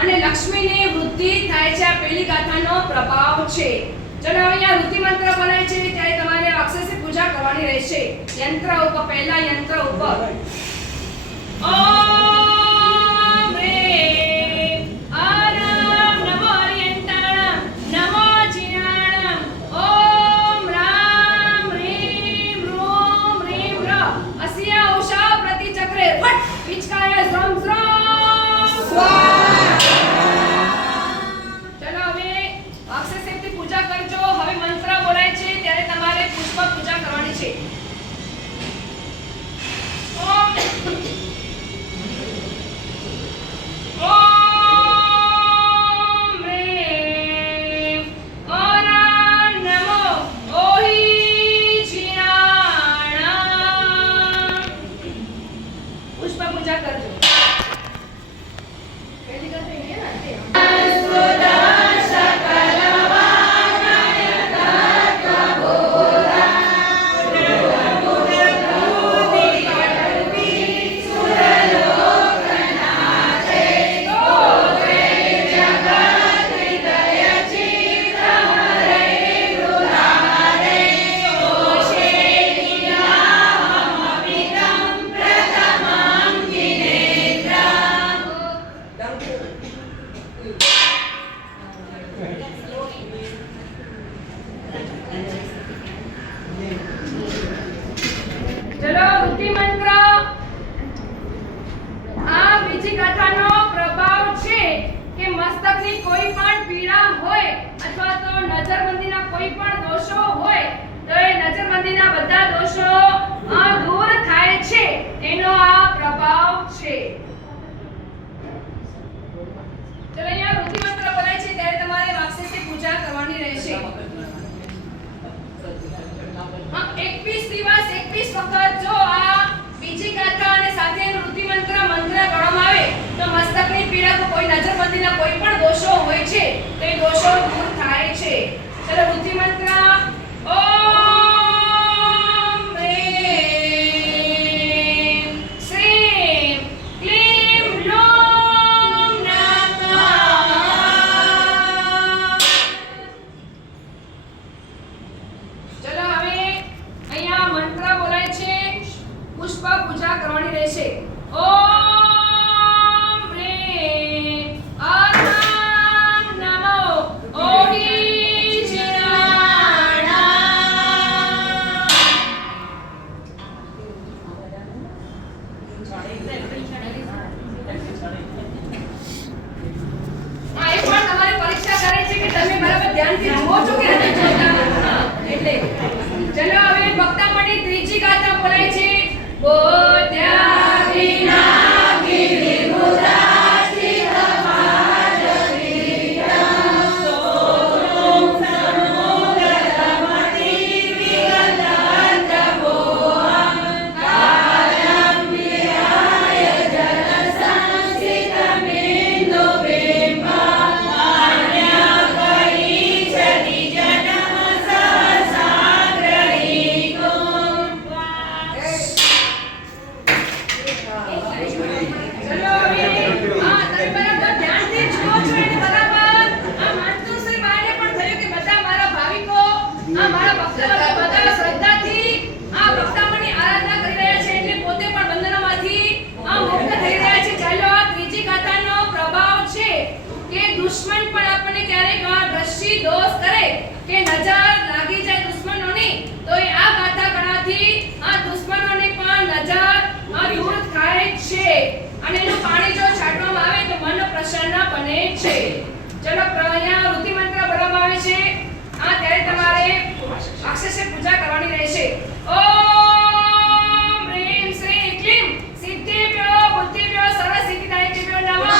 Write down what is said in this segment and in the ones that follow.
અને લક્ષ્મીની વૃદ્ધિ થાય છે. આ પહેલી ગાથાનો પ્રભાવ છે. ચલો અહીંયા ઋતિ મંત્ર બોલાય છે ત્યારે તમારે અક્ષરથી પૂજા કરવાની રહેશે. યંત્ર ઉપર પહેલા યંત્ર ઉપર ઓમ રેમ આરામ નમો અરિયંતાણમ નમો જીનાણમ ઓમ રામ રીમ રૂમ રીમ ર અસ્યા ઉષા પ્રતિચક્રે ફટ પિચકારે ઝ્રમ ઝ્રમ સ્વાહા. ચલો હવે અક્ષરથી પૂજા કરજો. હવે મંત્ર બોલાય છે ત્યારે તમારે પુષ્પ પૂજા કરવાની છે. ઓમ ઓમ રેમ ઓરામ નમો ઓહી જીનાણમ. પુષ્પ પૂજા કરજો. પહેલી ગાથા એ ને તે ચલો ઋતિ મંત્ર. આ બીજી ગાથાનો પ્રભાવ છે કે મસ્તકની કોઈ પણ પીડા હોય અથવા તો નજરબંધીના કોઈ પણ દોષો હોય તો એ નજરબંધીના બધા દોષો દૂર થાય છે. એનો આ પ્રભાવ છે. ચલો અહીંયા ઋતિ મંત્ર બોલાય છે ત્યારે તમારે રાક્ષસની પૂજા કરવાની રહેશે. 21 દિવસ 21 વખત જો આ બીજી ગાથા અને સાથે ઋતિ મંત્ર ગણવામાં આવે તો મસ્તકની પીડા તો કોઈ નજરબંધીના કોઈ પણ દોષો હોય છે તો એ દોષો દૂર થાય છે. ચલો ઋતિ મંત્ર ઓમ રેમ શ્રીમ ક્લીમ લોમ નમઃ. ચલો હવે અહીંયા મંત્ર બોલાય છે. પુષ્પ પૂજા કરવાની રહેશે. ઓમ રેમ આરામ નમો ઓહી જીનાણમ. આ એક વાર તમારી પરીક્ષા કરે છે કે તમે બરાબર ધ્યાનથી જુઓ છો કે નથી જોતા. એટલે ચલો હવે ભક્તામણી ત્રીજી ગાથા બોલાય છે. બોધ્યા વિના ગિરિમુદાચિ સમાજપિતમ સોમ સમુદ્રતમતિ વિગતંતપોહમ કાલમ વિહાય જલસંસિતમિન્દુબિંબમ અન્યપરિચ્છતિ જનમ સહસાગ્રહીકુમ. ચલો હવે તમે બરાબર ધ્યાનથી જુઓ છો એને બરાબર. આ માનતુશ્રી બાને પણ થયું કે બધા મારા ભાવિકો મારા ભક્તો બધા શ્રદ્ધાથી આ ભક્તામણી આરાધના કરી રહ્યા છે એટલે પોતે પણ બંધનોમાંથી મુક્ત થઈ રહ્યા છે. ચાલો આ ત્રીજી ગાથાનો પ્રભાવ છે કે દુશ્મન પણ આપણને ક્યારેક દ્રષ્ટિ દોષ કરે કે નજર લાગી જાય દુશ્મનોની તો એ આ ગાથા ગણાથી આ દુશ્મનોની પણ નજર દૂર થાય છે. અને એનું પાણી જો છાંટવામાં આવે તો મન પ્રસન્ન બને છે. ચલો અહીંયા ઋતિ મંત્ર બોલવામાં આવે છે. ત્યારે તમારે અક્ષરશઃ પૂજા કરવાની રહેશે. ઓમ રીમ શ્રી ક્લીમ સિદ્ધિભ્યો બુદ્ધિભ્યો સર્વ સિદ્ધિદાયકેભ્યો નમઃ.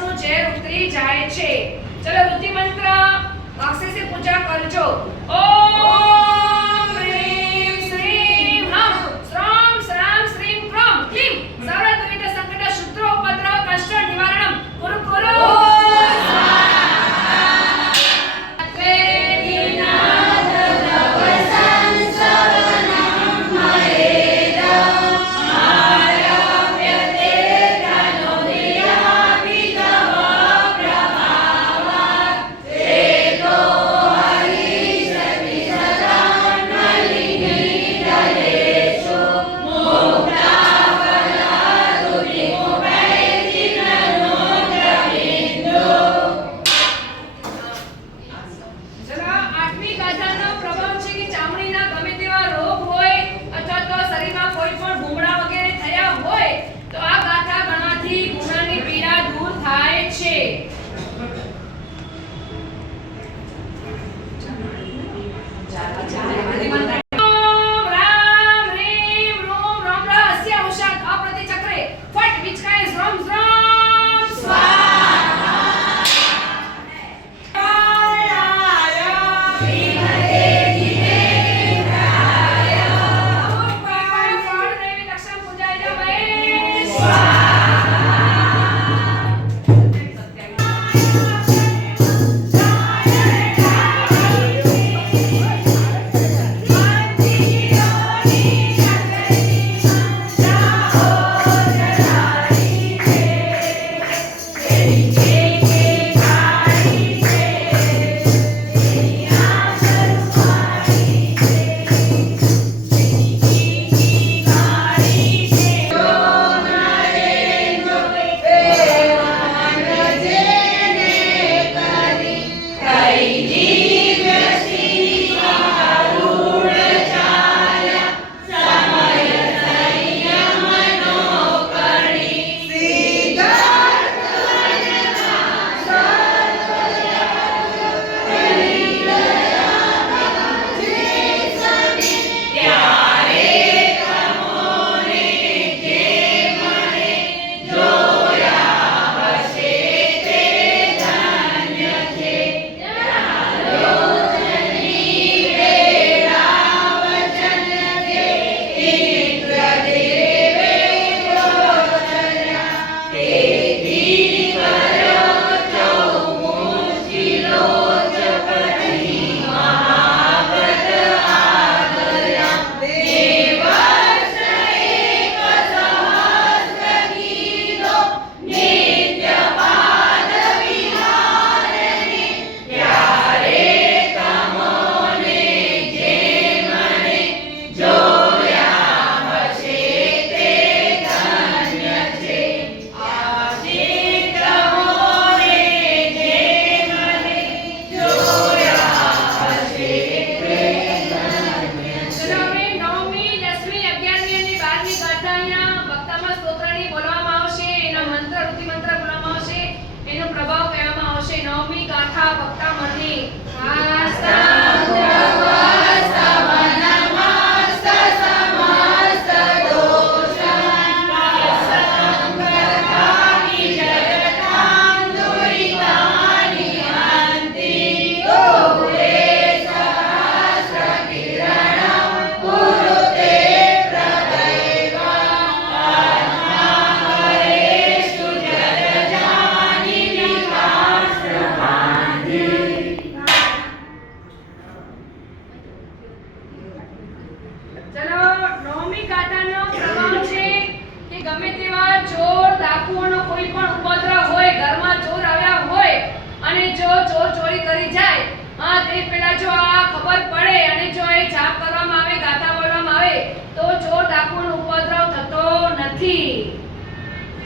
શત્રુનું ઝેર ઉતરી જાય છે. ચલો રુધિર મંત્ર અક્ષય પૂજા કરજો. ઓમ હ્રીમ શ્રીમ હમ શ્રમ શ્રામ શ્રીમ ક્રમ ક્લીમ સર્વદ્વિધ સંકટ શુદ્ર ઉપદ્રવ કષ્ટ નિવારણમ કુરુ કુરુ.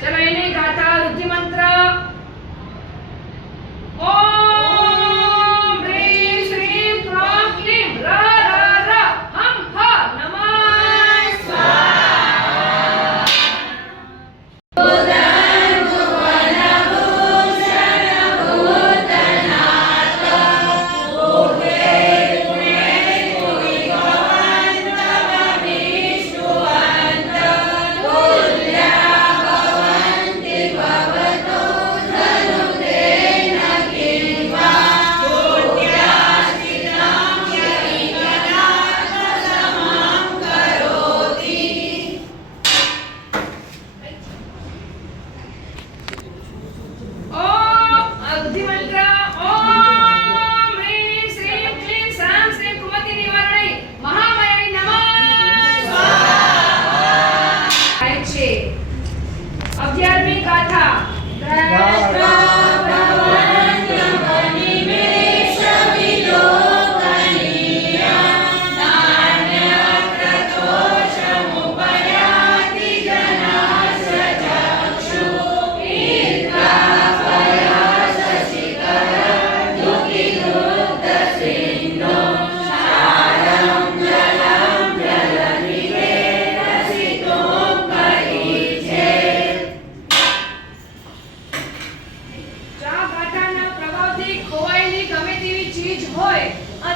ચલો એની ગાથા રુધિર મંત્ર ઓમ હ્રીમ શ્રીમ ક્રોમ ક્લીમ ર ર ર હમ હ નમઃ સ્વાહા.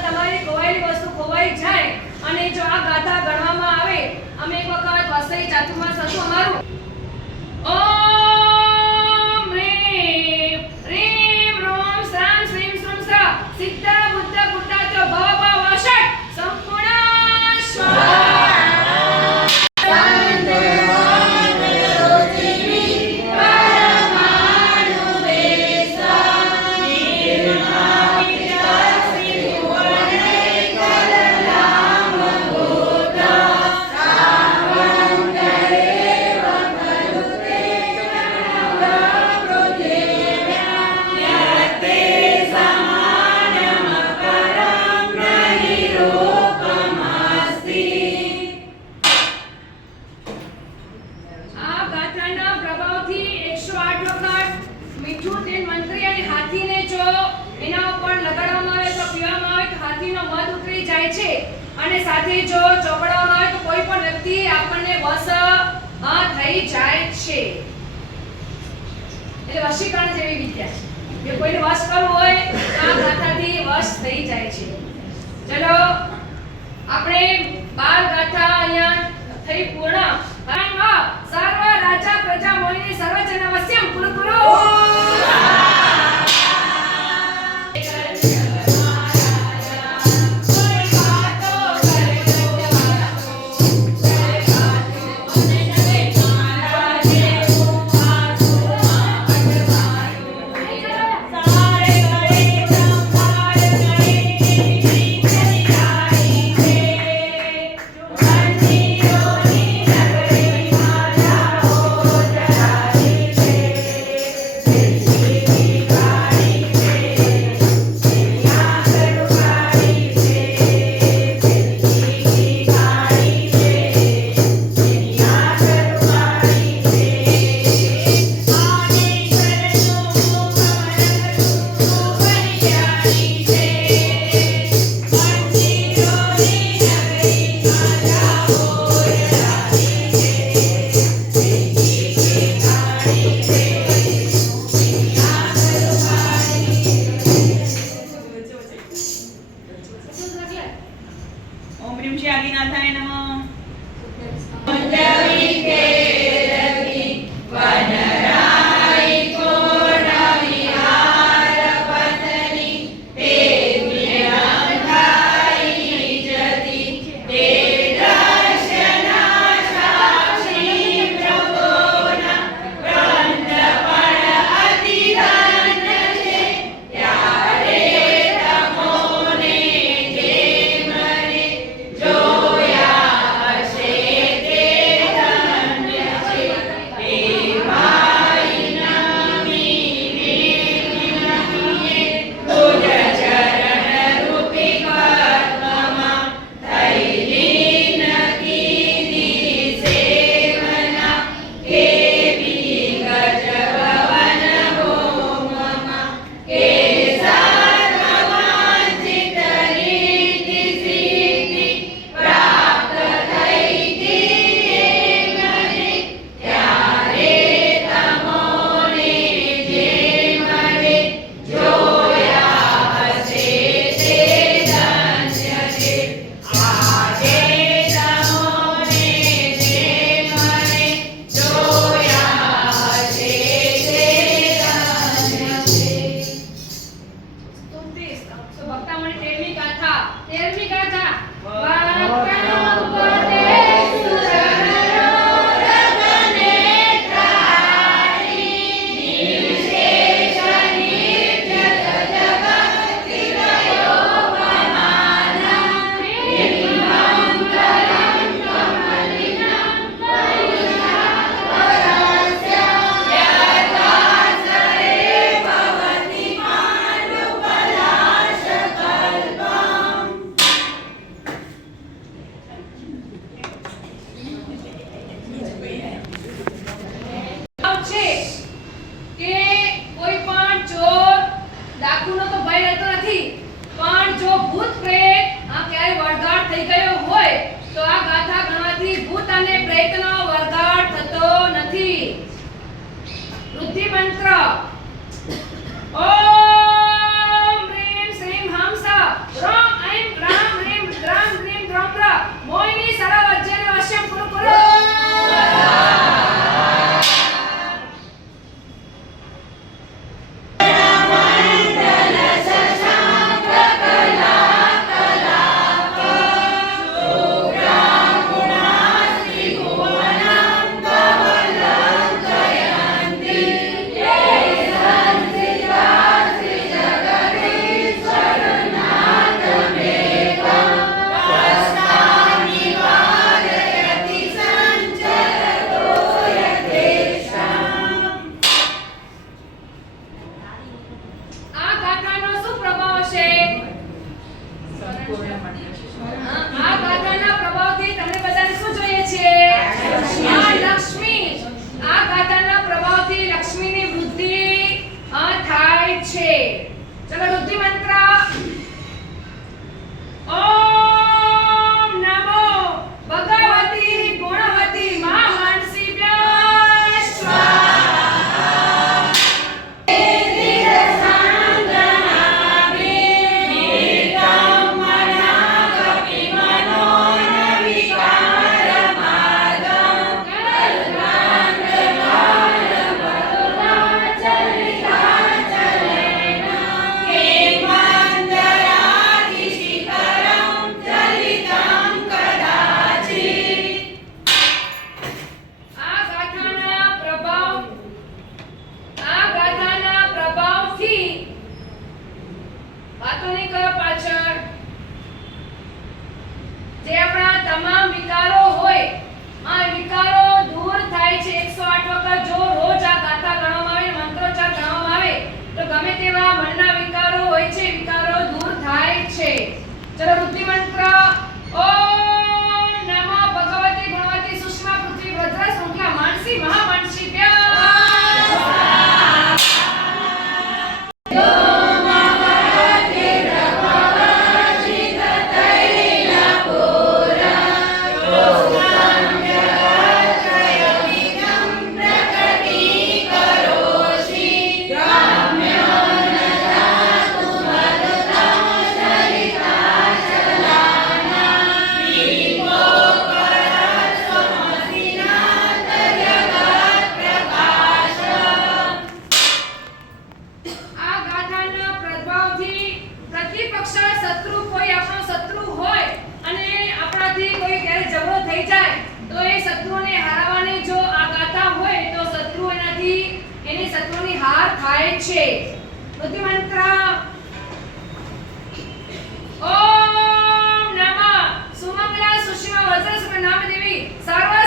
તમારી ખોવાયેલી વસ્તુ ખોવાઈ જાય અને જો આ ગાથા ગણવામાં આવે, અમે એક વખત વસઈ ચાતુર્માસ હતું અમારું. ઓમ રીમ રીમ રોમ શ્રામ શ્રીમ શ્રુમ શ્રા સિદ્ધા બુદ્ધ બુદ્ધાચો ભવ ભવ વષટ સંપૂર્ણ સ્વાહા. અને સાથે જો ચોપડવામાં આવે તો કોઈ પણ વ્યક્તિ આપણને વશ થઈ જાય છે. એટલે વશીકરણ જેવી વિદ્યા છે કે કોઈને વશ કરવું હોય તો આ ગાથાથી વશ થઈ જાય છે. ચલો આપણે 12 ગાથા અહીંયા થઈ પૂર્ણ. સર્વ રાજા પ્રજા મોહિની સર્વજન વશ્યમ કુરુ કુરુ. આ ગાથાના પ્રભાવથી તમને બધાને શું જોઈએ છે? લક્ષ્મી. આ ગાથાના પ્રભાવથી લક્ષ્મીની વૃદ્ધિ થાય છે. ચલો વૃદ્ધિ મંત્ર. ઓમ નમો ભગવતી ગુણવતી મહામનસીભ્યઃ સ્વાહા. જે આપણા તમામ વિકારો હોય આ વિકારો દૂર થાય છે. 108 વખત જો રોજ આ ગાથા ગણવામાં આવે મંત્રોચ્ચાર ગણવામાં આવે તો ગમે તેવા મનના વિકારો હોય છે વિકારો દૂર થાય છે. ચલો વૃદ્ધિ મંત્ર. ઓમ નમો ભગવતી ગુણવતી સુષ્મા પૃથ્વી વજ્ર શૃંખલા માનસી મહામનસીભ્યઃ છે. બુદ્ધિ મંત્ર. ઓમ નમઃ સુમંગલા સુષમા વજ્ર નામ દેવી સર્વ